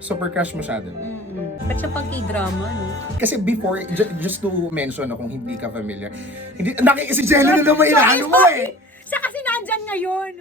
Super crush masyado. Ba't siya pang K-drama, no? Kasi before, just to mention, kung hindi ka familiar, hindi, si Jello na naman inaano mo eh. Siya kasi nandyan ngayon.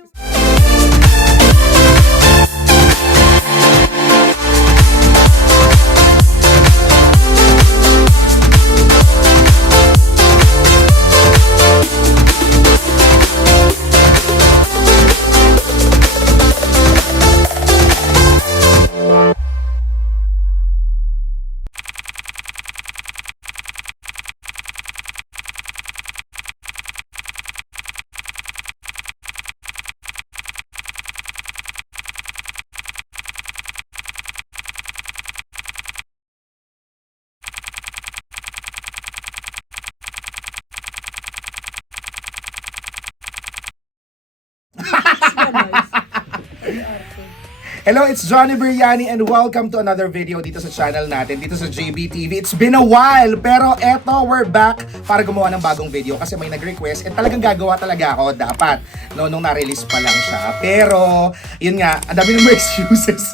Hello, it's Johnny Biryani and welcome to another video dito sa channel natin, dito sa JBTV. It's been a while, pero eto, we're back para gumawa ng bagong video kasi may nag-request and talagang gagawa talaga ako, dapat, no, nung na-release pa lang siya. Pero, yun nga, ang dami ng excuses.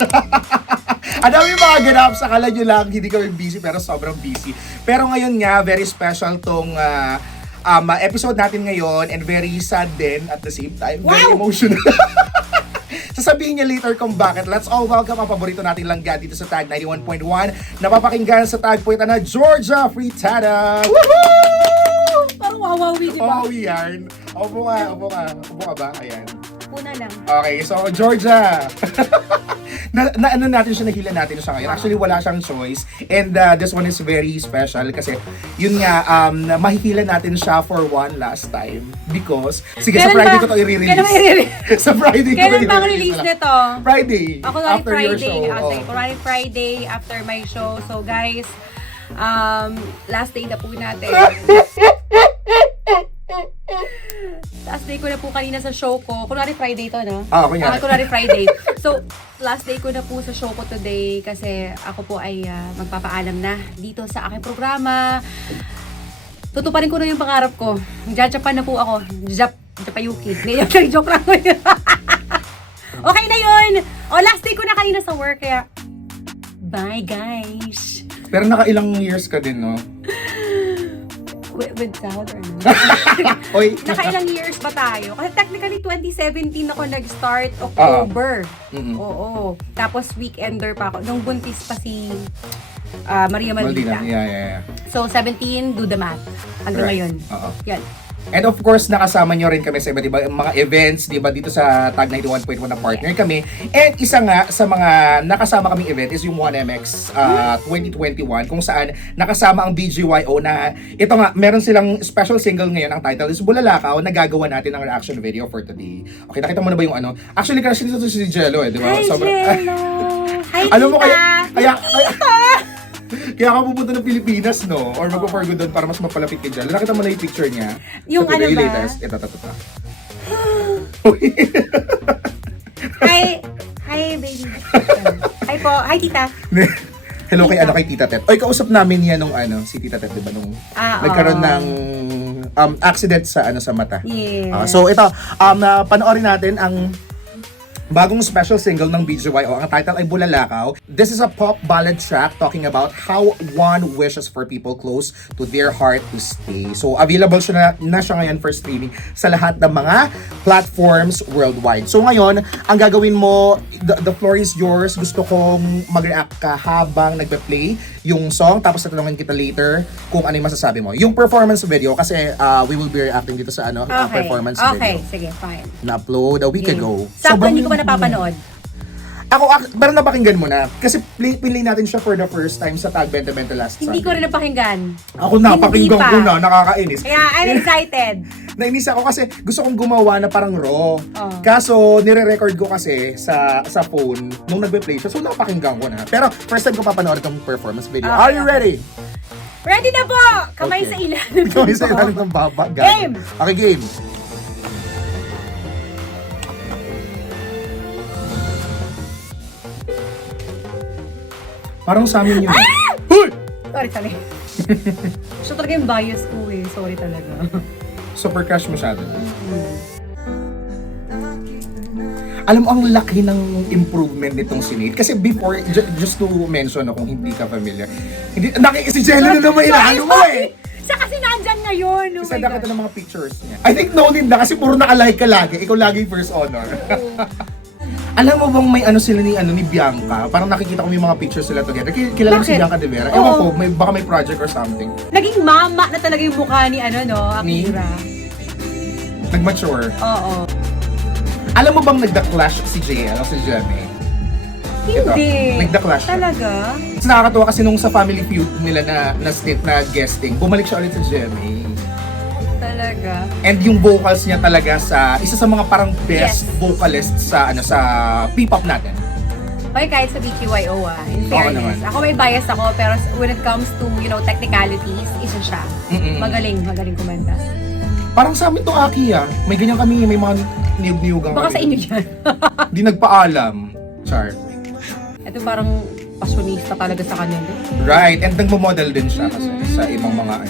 Ang dami mga ganap, sakala nyo lang, hindi kami busy pero sobrang busy. Pero ngayon nga, very special tong episode natin ngayon and very sad din at the same time, very emotional. Sasabihin niya later kung bakit. Let's all welcome ang paborito nating langga dito sa Tag 91.1. Napapakinggan sa Tag Poeta na Georgia Fritada. Woohoo! Parang wawawi, di ba? Oo, yan. Upo ka ba? Ayan. Una lang. Okay, so Georgia. Ano natin siya, nahila natin siya ngayon. Actually, wala siyang choice. And this one is very special kasi yun nga, mahihila natin siya for one last time. Because, sige, sa Friday ko to i-release. Sa Friday ko to i-release. Kailan bang release nito? Friday. Ako After Friday. your show. Kunwari Friday after my show. So guys, last day na po natin. Last day ko na po kanina sa show ko. Kunwari Friday to, no? Kunyari. Kunwari Friday. So, last day ko na po sa show ko today kasi ako po ay magpapaalam na dito sa aking programa. Tutuparin ko na yung pangarap ko. Jajapan na po ako. Japayuki. Joke lang ko yun. Okay na yun! Last day ko na kanina sa work kaya bye guys! Pero nakailang years ka din, no? With sound or no? Oy. Nakailang years ba tayo? Kasi technically 2017 ako nag-start, October. Oo. Tapos weekender pa ako. Nung buntis pa si Maria Maldita. Yeah. So 17, do the math. Hanggang ngayon. Yan. And of course, nakasama nyo rin kami sa iba't ibang mga events, di ba, dito sa Tag 91.1 na partner kami. And isa nga sa mga nakasama kaming event is yung 1MX 2021 kung saan nakasama ang BGYO na ito nga, meron silang special single ngayon, ang title is Bulalakaw, na gagawa natin ng reaction video for today. Okay, nakita mo na ba yung ano? Actually, crush nito si Jello di ba? Hi, Jello! Hi, Alam mo, Tita! Kaya ka pupunta ng Pilipinas, no? Or magpa-for good doon para mas mapalapit kay Jello. Nakita mo na yung picture niya? Yung ano ba? Latest. Ito. Hi, baby. Hi po. Hi, tita. Hello kay kay Tita Tet. Oy, kausap namin yan nung si Tita Tet, 'di ba, nung nagkaroon ng accident sa sa mata. Yeah. So ito, panoorin natin ang bagong special single ng BGYO. Ang title ay Bulalakaw. This is a pop ballad track talking about how one wishes for people close to their heart to stay. So, available siya na siya ngayon for streaming sa lahat ng mga platforms worldwide. So, ngayon, ang gagawin mo, the floor is yours. Gusto kong mag-react ka habang nagpe-play yung song. Tapos, tatanungin kita later kung ano yung masasabi mo. Yung performance video, kasi we will be reacting dito sa performance video. Okay, sige, fine. Na-upload a week ago. Sakto, hindi ko pa napapanood. Ako, pero napakinggan mo na. Kasi pinlay natin siya for the first time sa Tag 2020 last Hindi ko rin napakinggan. Ako napakinggan ko na, nakakainis. Kaya I'm excited. Nainis ako kasi gusto kong gumawa na parang raw. Kaso, nire-record ko kasi sa phone nung nagbe-play siya. So, napakinggan ko na. Pero, first time ko papanood itong performance video. Are you ready? Ready na po! Kamay sa ilalim. Kamay sa ilalim ng baba. Game! Okay, game. Parang sa amin yun. Hoy! Sorry. Siya talaga yung bias ko eh. Sorry talaga. Super crush masyado. Alam mo, ang laki ng improvement nitong si Nate. Kasi before, just to mention, kung hindi ka familiar, si Jello na naman inaano mo eh. Siya kasi nandyan ngayon. Oh Isa my na God. kita ng mga pictures niya. I think no need na kasi puro naka-like ka lagi. Ikaw lagi first honor. Alam mo bang may ano sila ni Bianca? Parang nakikita ko yung mga pictures sila together. Kilala mo si Bakit? Bianca De Vera? Ewan Oo. ko, baka may project or something. Naging mama na talaga yung mukha ni Akira. Nag-mature. Oo. Alam mo bang nagda-clash si JL o si Jemmy? Hindi. Nagda-clash. Talaga? It's nakakatuwa kasi nung sa Family Feud nila na stint na guesting, bumalik siya ulit sa Jemmy. Talaga. And yung vocals niya talaga sa isa sa mga parang best Yes. vocalist sa sa P-pop natin. Okay, kahit sa BQYO in Oo fairness. naman. Ako may bias ako, pero when it comes to, technicalities, isa siya. Mm-mm. Magaling kumanta. Parang sa amin to Aki may ganyan kami, may mga niyog-niyugang Baka sa inyo yan. Di nagpaalam. Char. Ito parang passionista talaga sa kanila. Right, and nagmo-model din siya kasi sa ibang mga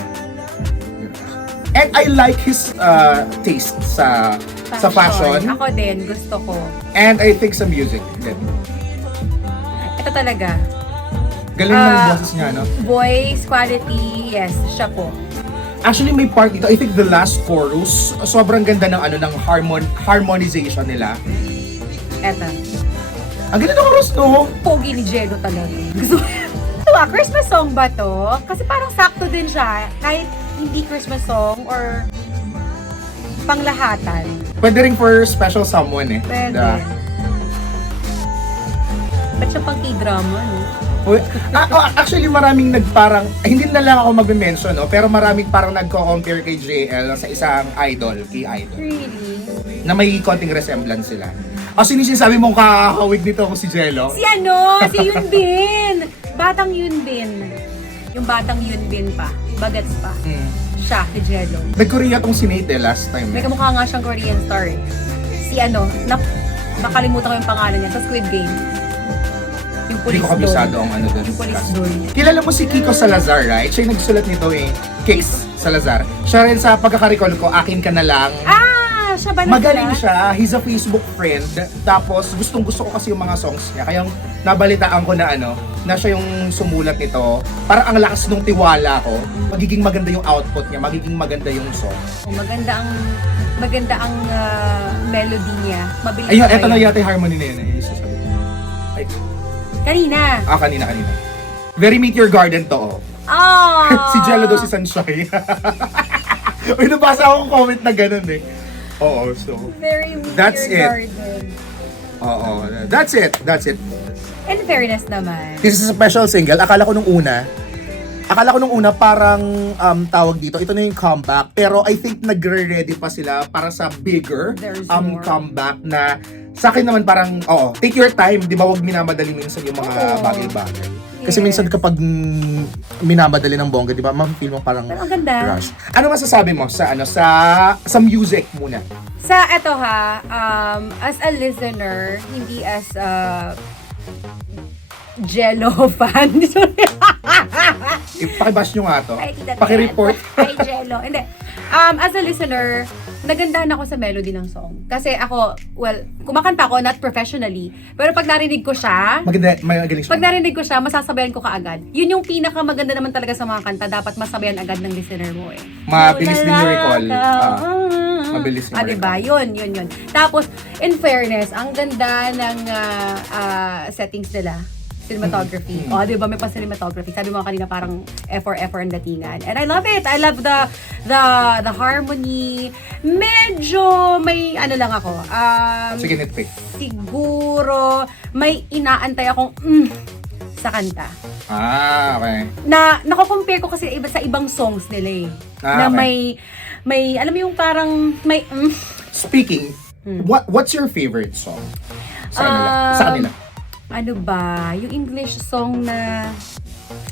And I like his taste sa fashion. Ako din, gusto ko. And I think sa music din. Ito talaga. Galing ng boses niya, no? Voice, quality, yes, siya po. Actually, may part dito. I think the last chorus, sobrang ganda ng harmonization nila. Eto. Ang ganda ng chorus, no? Pogi ni Jello talaga. Gusto ko. Diba, Christmas song ba to? Kasi parang sakto din siya. Kahit hindi Christmas song or panglahatan. Pwede rin for special someone eh. Pwede. Ba't siya pang K-drama, no? Actually, maraming nagparang, hindi na lang ako mag-mention, no? Pero maraming parang nagko-compare kay JL sa isang idol, kay idol. Really? Na may konting resemblance sila. Sino yung sinasabi mong kakahawig nito ako si Jello? Si Yun Bin! Batang Yun Bin. Yung batang Yun Bin pa. Bagets pa. Siya, si Jello. Nag-Korea tong si Nate last time. May kamukha nga siyang Korean star eh. Si nakalimutan ko yung pangalan niya sa Squid Game. Yung Hindi police ko kabisado ang ano dun. Yung police doon. Kilala mo si Kiko Salazar, right? Siya yung nagsulat nito eh. Kicks Salazar. Siya rin sa pagkakarecall ko, Akin Ka Na Lang. Siya ba na Magaling siya. He's a Facebook friend. Tapos, gustong-gusto ko kasi yung mga songs niya. Kaya nabalitaan ko na na siya yung sumulat nito. Parang ang lakas ng tiwala ko. Magiging maganda yung output niya. Magiging maganda yung song. Maganda ang melody niya. Mabilis Ayun, na eto na yun. yata yung harmony na yun. Yung sasabi ko. Ay, Kanina. kanina. Very Meteor Garden to, oh. Si Jello daw si Sunshine. Uy, nabasa akong comment na ganun eh. Oo, so. Very Meteor That's it. Garden. Oo, that's it. In fairness naman. This is a special single. Akala ko nung una parang tawag dito, ito na yung comeback. Pero I think nagre-ready pa sila para sa bigger There's more. comeback na sa akin naman parang, take your time. Di ba, huwag minamadali minsan yung mga Oo. bagay-bagay. Kasi Yes. minsan kapag minamadali ng bongga, di ba, ma-feel mo parang Pero ang ganda. rush. Ano masasabi mo sa music muna? Sa eto as a listener, hindi as a Jello fan. Pakibash nyo nga to. Ay, Tita Ted. Pakireport. Ay, Jello. Hindi. As a listener, nagandahan ako sa melody ng song. Kasi ako, kumakanta ako, not professionally. Pero pag narinig ko siya, Magaling siya. pag narinig ko siya, masasabayan ko kaagad. Yun yung pinakamaganda naman talaga sa mga kanta. Dapat masabayan agad ng listener mo eh. Mabilis din yung recall. Mabilis yung diba? recall. Yun. Tapos, in fairness, ang ganda ng settings nila. Cinematography. Diba? May pa-cinematography. Sabi mo kanina parang F4 ang datingan. And I love it. I love the harmony. Medyo may lang ako. Sige, nitpick. Siguro may inaantay akong sa kanta. Okay. Na nako-compare ko kasi sa ibang songs nila eh. Na Okay. may alam mo yung parang may Speaking, what's your favorite song? Sa kanila? Ano ba? Yung English song na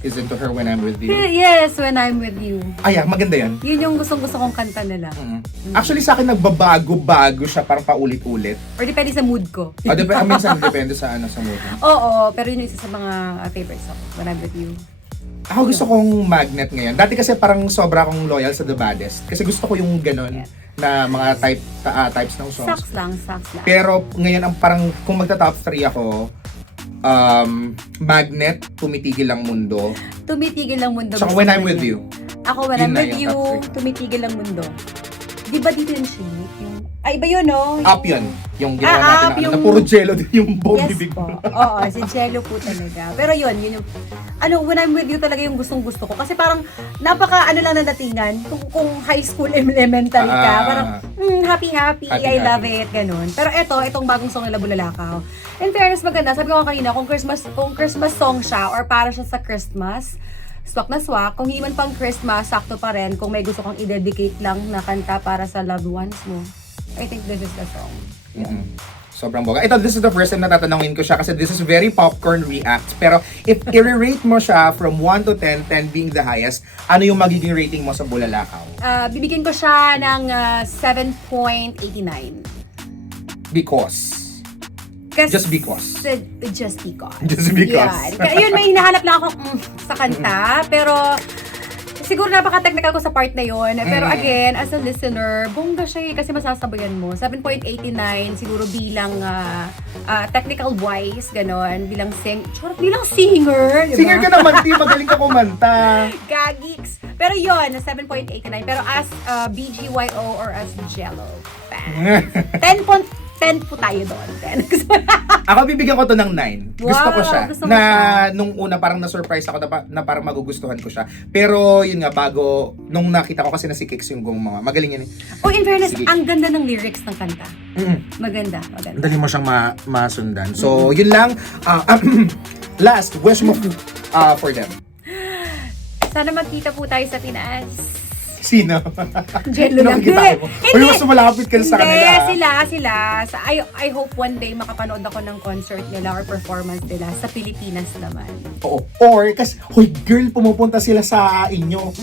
Is It To Her When I'm With You? Yes, When I'm With You. Maganda yan. Yun yung gustong-gusto kong kanta nila. Actually, sa akin nagbabago-bago siya parang paulit-ulit. Or depende sa mood ko. Minsan depende sa mood. Oo, pero yun yung isa sa mga favorite song, When I'm With You. Ako gusto kong magnet ngayon. Dati kasi parang sobra akong loyal sa The Baddest. Kasi gusto ko yung ganon na mga types ng songs. Sucks lang. Pero ngayon ang parang kung magta-top 3 ako, Magnet, Tumitigil ang Mundo. Tumitigil ang mundo. Tsaka gusto When ko I'm With yun. You. Ako, When Yun I'm na With yung You, top three. tumitigil ang mundo. Di ba dito yung shake? Ay, iba yun, no? Up yun. Yung ginawa natin Up, na, yung- na puro jello din yung buong Yes bibig po. mo. Oo, si Cello po talaga. Pero yun yung, When I'm With You talaga yung gustong-gusto ko. Kasi parang, napaka, lang na datingan. Kung high school elementary ka, parang, happy, I love it, ganun. Pero itong bagong song nila Bulalakaw. In fairness, maganda. Sabi ko kanina, kung Christmas song siya, or para siya sa Christmas, swak na swak. Kung hindi man pang Christmas, sakto pa rin kung may gusto kang i-dedicate lang na kanta para sa loved ones mo. I think this is the song. Sobrang boga. This is the first time na tatanungin ko siya kasi this is very popcorn react. Pero if i-rate mo siya from 1 to 10, 10 being the highest, ano yung magiging rating mo sa Bulalakaw? Bibigyan ko siya ng 7.89. Because. Just because. Just because. Just because. Yan. Kaya yun, may hinahanap lang ako sa kanta. Pero, siguro napaka-technical ko sa part na yun. Pero again, as a listener, bongga siya kasi masasabayan mo. 7.89 siguro bilang technical wise, ganon. Bilang singer, diba? Singer ka naman, di magaling ka kumanta. Gagiks. Pero yun, 7.89. Pero as BGYO or as Jello fan, 10 po tayo doon. 10. Ako bibigyan ko to ng 9. Gusto ko Wow, siya. gusto mo siya. Nung una parang na-surprise ako na parang magugustuhan ko siya. Pero yun nga, bago, nung nakita ko kasi na si Kix yung gumawa. Magaling yun eh. Oh, in fairness, Sige. ang ganda ng lyrics ng kanta. Maganda. Dali mo siyang masundan. So, yun lang. Last, wish mo for them. Sana magkita po tayo sa Pinas. Sino? Jello lang. Nakikita mo. Uy, mas malapit ka sa kanila. Sila. I hope one day makapanood ako ng concert nila or performance nila sa Pilipinas naman. Oo. Or, kasi, hoy girl, pumupunta sila sa inyo.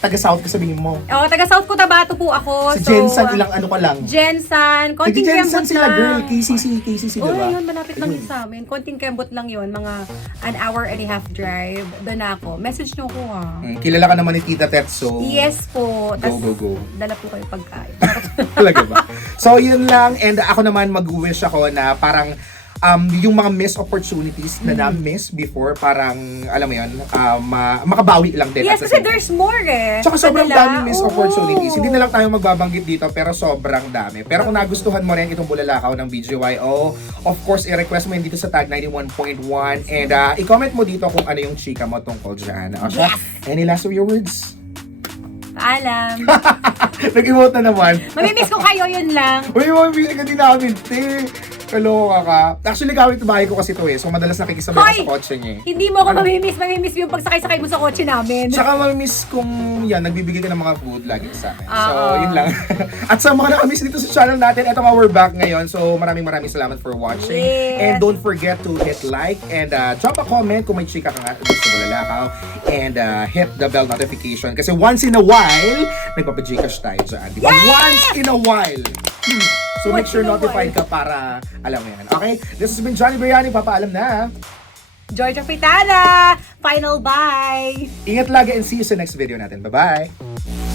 Taga-South ka sabihin mo. Taga-South Cotabato po ako. Si Jensan, ilang ano ka lang. Jensan, konting Jensan kembot sila, lang. girl. KCC, Oh, diba? yun, malapit lang yun sa amin. Konting kembot lang yun, mga an hour and a half drive. Doon ako. Message nyo ko ha. Kilala ka naman ni Tita Tetso. Yes po. Go. Dala po kayo pagkain. Talaga ba? So, yun lang. And ako naman mag-wish ako na parang yung mga missed opportunities na na-miss before, parang, alam mo yun, makabawi lang din. Yes, at the kasi same time. there's more eh. Tsaka sobrang Kanila. daming missed Oo. opportunities. Hindi na lang tayo magbabanggit dito, pero sobrang dami. Pero kung nagustuhan mo rin itong Bulalakaw ng BGYO, of course, i-request mo yun dito sa tag 91.1 and i-comment mo dito kung ano yung chika mo tungkol dyan. O siya, any last of your words? Paalam. Nag-emote na naman. Mamimiss ko kayo, yun lang. Uy, mabibili ka din namin, te. Kaloka ka. Actually, gamit bahay ko kasi ito eh. So, madalas nakikisabay Hoy! ako sa kotse niya eh. Hindi mo ako Ano? mamimiss yung pagsakay-sakay mo sa kotse namin. Tsaka mamimiss kung yan, nagbibigay ka ng mga food lagi sa akin. So, Oo. yun lang. At sa mga nakamiss dito sa channel natin, eto nga, we're back ngayon. So, maraming salamat for watching. Yes. And don't forget to hit like and drop a comment kung may chika ka nga gusto Bulalakaw. And hit the bell notification. Kasi once in a while, nagpapagcash tayo dyan. Diba? Yes! Once in a while. So make Once sure in a notified ka para alam mo yan. Okay? This has been Johnny Briani. Papaalam na. Georgia Fritana! Final bye! Ingat lagi and see you sa next video natin. Bye-bye!